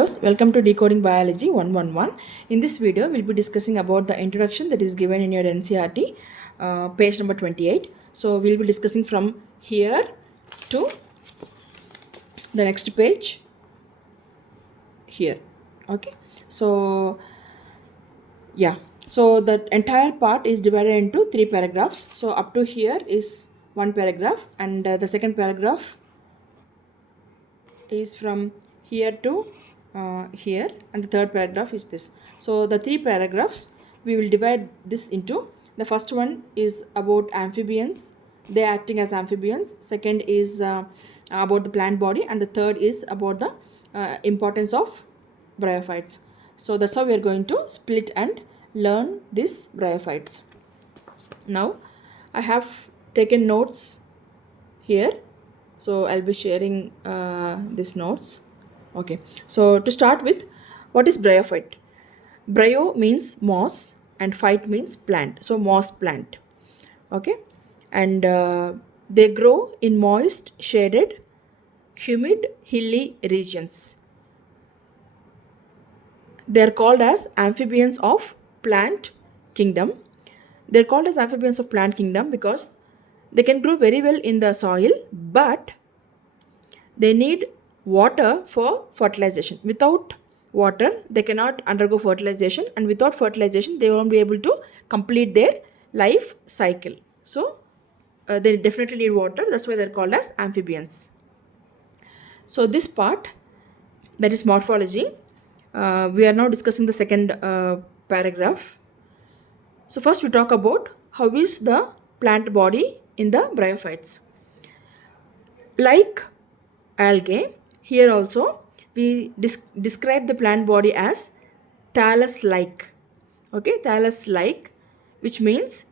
Welcome to Decoding Biology 111. In this video, we'll be discussing about the introduction that is given in your NCRT, page number 28. So, we'll be discussing from here to the next page here. Okay. So, yeah. So, the entire part is divided into three paragraphs. So, up to here is one paragraph, and the second paragraph is from here to here, and the third paragraph is this. So the three paragraphs we will divide this into. The first one is about amphibians, they acting as amphibians. Second is about the plant body, and the third is about the importance of bryophytes. So that's how we are going to split and learn these bryophytes. Now I have taken notes here, so I'll be sharing these notes. Okay, so to start with, what is bryophyte? Bryo means moss and phyte means plant, so moss plant. Okay, and they grow in moist, shaded, humid, hilly regions. They are called as amphibians of plant kingdom. They're called as amphibians of plant kingdom because they can grow very well in the soil, but they need water for fertilization. Without water, they cannot undergo fertilization, and without fertilization, they won't be able to complete their life cycle. So, they definitely need water. That's why they're called as amphibians. So, this part, that is morphology, we are now discussing the second paragraph. So, first we talk about how is the plant body in the bryophytes. Like algae, here also we describe the plant body as thallus like. Okay, thallus like, which means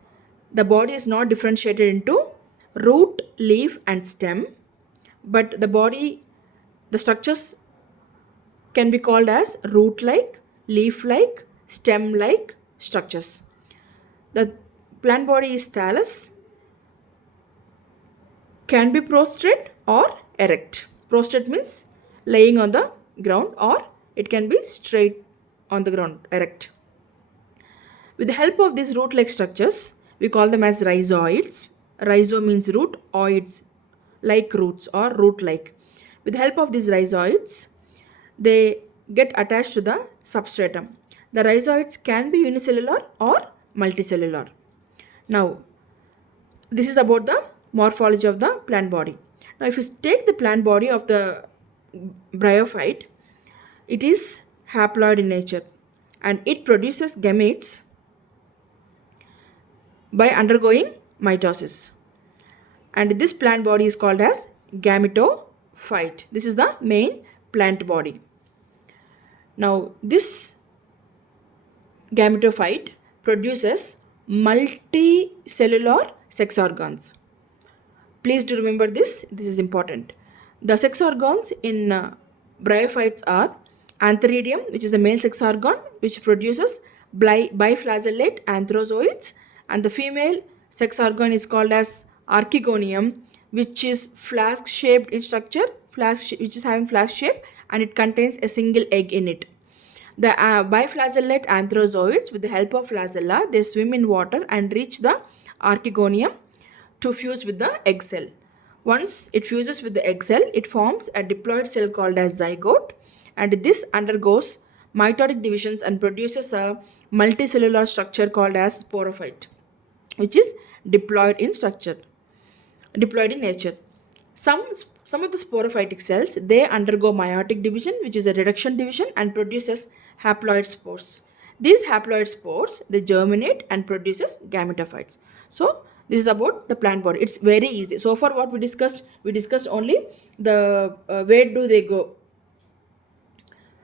the body is not differentiated into root, leaf and stem, but the structures can be called as root like, leaf like, stem like structures. The plant body is thallus, can be prostrate or erect. Prostrate means laying on the ground, or it can be straight on the ground, erect. With the help of these root-like structures, we call them as rhizoids. Rhizo means root, oids like roots or root-like. With the help of these rhizoids, they get attached to the substratum. The rhizoids can be unicellular or multicellular. Now, this is about the morphology of the plant body. Now, if you take the plant body of the bryophyte, it is haploid in nature and it produces gametes by undergoing mitosis. And this plant body is called as gametophyte. This is the main plant body. Now, this gametophyte produces multicellular sex organs. Please do remember this is important. The sex organs in bryophytes are antheridium, which is a male sex organ which produces biflagellate anthrozoids, and the female sex organ is called as archegonium, which is flask shaped in structure, which is having flask shape, and it contains a single egg in it. The biflagellate anthrozoids, with the help of flagella, they swim in water and reach the archegonium to fuse with the egg cell. Once it fuses with the egg cell, it forms a diploid cell called as zygote, and this undergoes mitotic divisions and produces a multicellular structure called as sporophyte, which is diploid in structure, diploid in nature. Some of the sporophytic cells, they undergo meiotic division, which is a reduction division, and produces haploid spores. These haploid spores, they germinate and produces gametophytes. So this is about the plant body. It's very easy. So far what we discussed only the where do they go.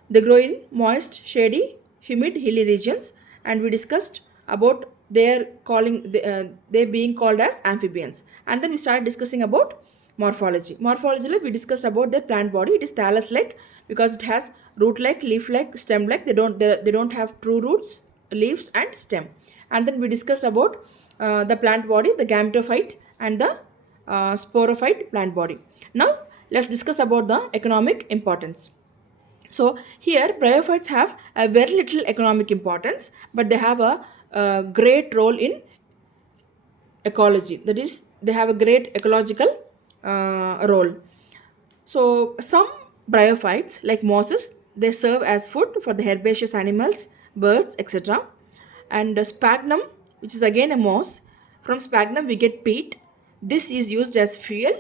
They grow in moist, shady, humid, hilly regions, and we discussed about they being called as amphibians. And then we started discussing about morphology. Morphology, like we discussed about their plant body. It is thallus like because it has root like, leaf like, stem like. They don't have true roots, leaves and stem. And then we discussed about the plant body, the gametophyte and the sporophyte plant body. Now let's discuss about the economic importance. So here bryophytes have a very little economic importance, but they have a great role in ecology. That is, they have a great ecological role. So some bryophytes like mosses, they serve as food for the herbaceous animals, birds, etc. And sphagnum, which is again a moss. From sphagnum we get peat. This is used as fuel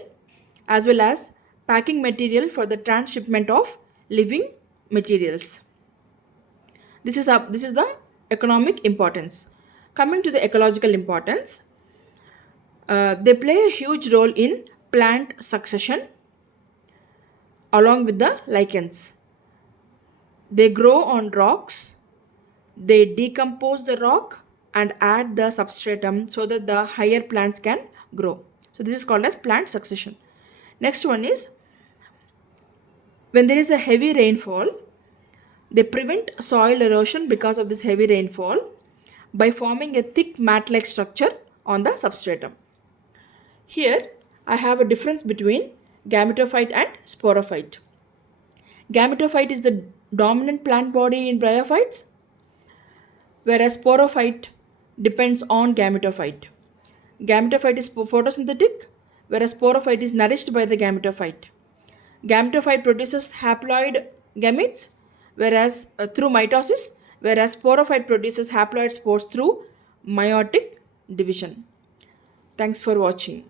as well as packing material for the transshipment of living materials. This is the economic importance. Coming to the ecological importance, they play a huge role in plant succession along with the lichens. They grow on rocks, they decompose the rock and add the substratum so that the higher plants can grow. So this is called as plant succession. Next one is, when there is a heavy rainfall, they prevent soil erosion because of this heavy rainfall by forming a thick mat-like structure on the substratum. Here I have a difference between gametophyte and sporophyte. Gametophyte is the dominant plant body in bryophytes, whereas sporophyte depends on gametophyte. Gametophyte is photosynthetic, whereas sporophyte is nourished by the gametophyte. Gametophyte produces haploid gametes, whereas through mitosis, whereas sporophyte produces haploid spores through meiotic division. Thanks for watching.